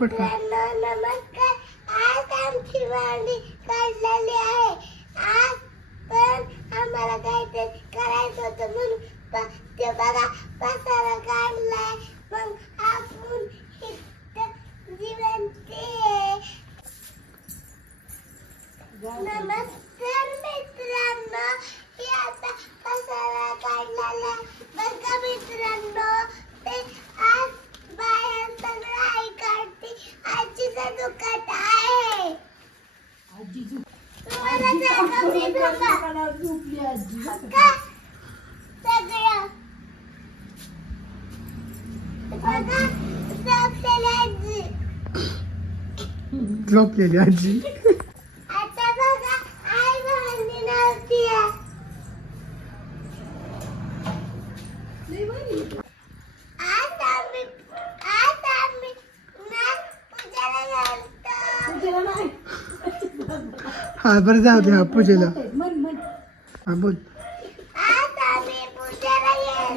नमस्कार. आज आमची भांडी काढलेली आहे. आज पण आम्हाला काहीतरी करायचं होतं म्हणून ते बघा पसारा काढलाय. मग आपण जिवंती. नमस्कार मित्रांनो, हे आता पसारा काढलेला बघा मित्रांनो. ते आज बाहेर सगळं आई काढते. आजीचं दुखत आहे. तुम्हाला सांगा मी झोपली आजी का सगळं बघा झोपलेली आजी. आता बघा आई भांडी नव्हती. हा बरं जाऊ दे. हा पूजेला हा बोल. आज आम्ही पूजेला गेलो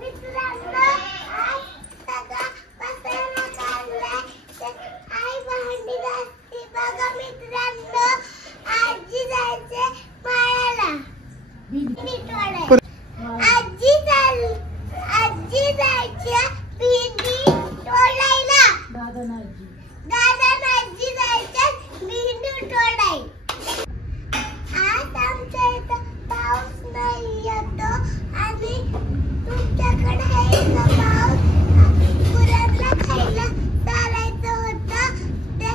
मित्रांनो. आज सगळा पसारा काढलाय. आई भांडी घासते बघा मित्रांनो. आजी जायचे माळ्याला आजी जायच्या भेंडी तोडायला. दादा आजी जायच्या भेंडी तोडाय. आज आमच्या इथं पाऊस नाही येतो आणि तुमच्याकडे आहे का पाऊस? गुरांना खायला चारायचं होतं. ते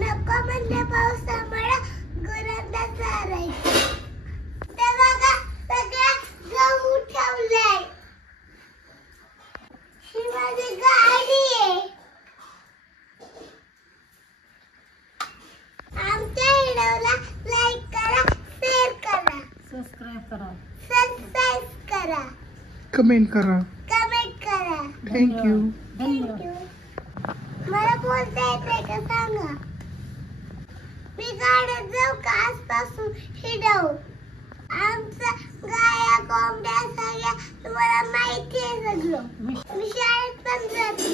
नको म्हणजे पावसामुळे गुरांना चारायचं. ते बघा सगळं गहू ठेवलंय. ही माझी गाडी आहे. आमच्या व्हिडिओला लाईक करा, शेअर करा, सबस्क्राइब करा, कमेंट करा. थँक्यू. मला बोलता येते का सांगा? मी गाड्यात जाऊ का आजपासून हिडव? आमच्या गाया कोंबड्या सगळ्या तुम्हाला माहिती आहे सगळं. मी शाळेत पण जाते.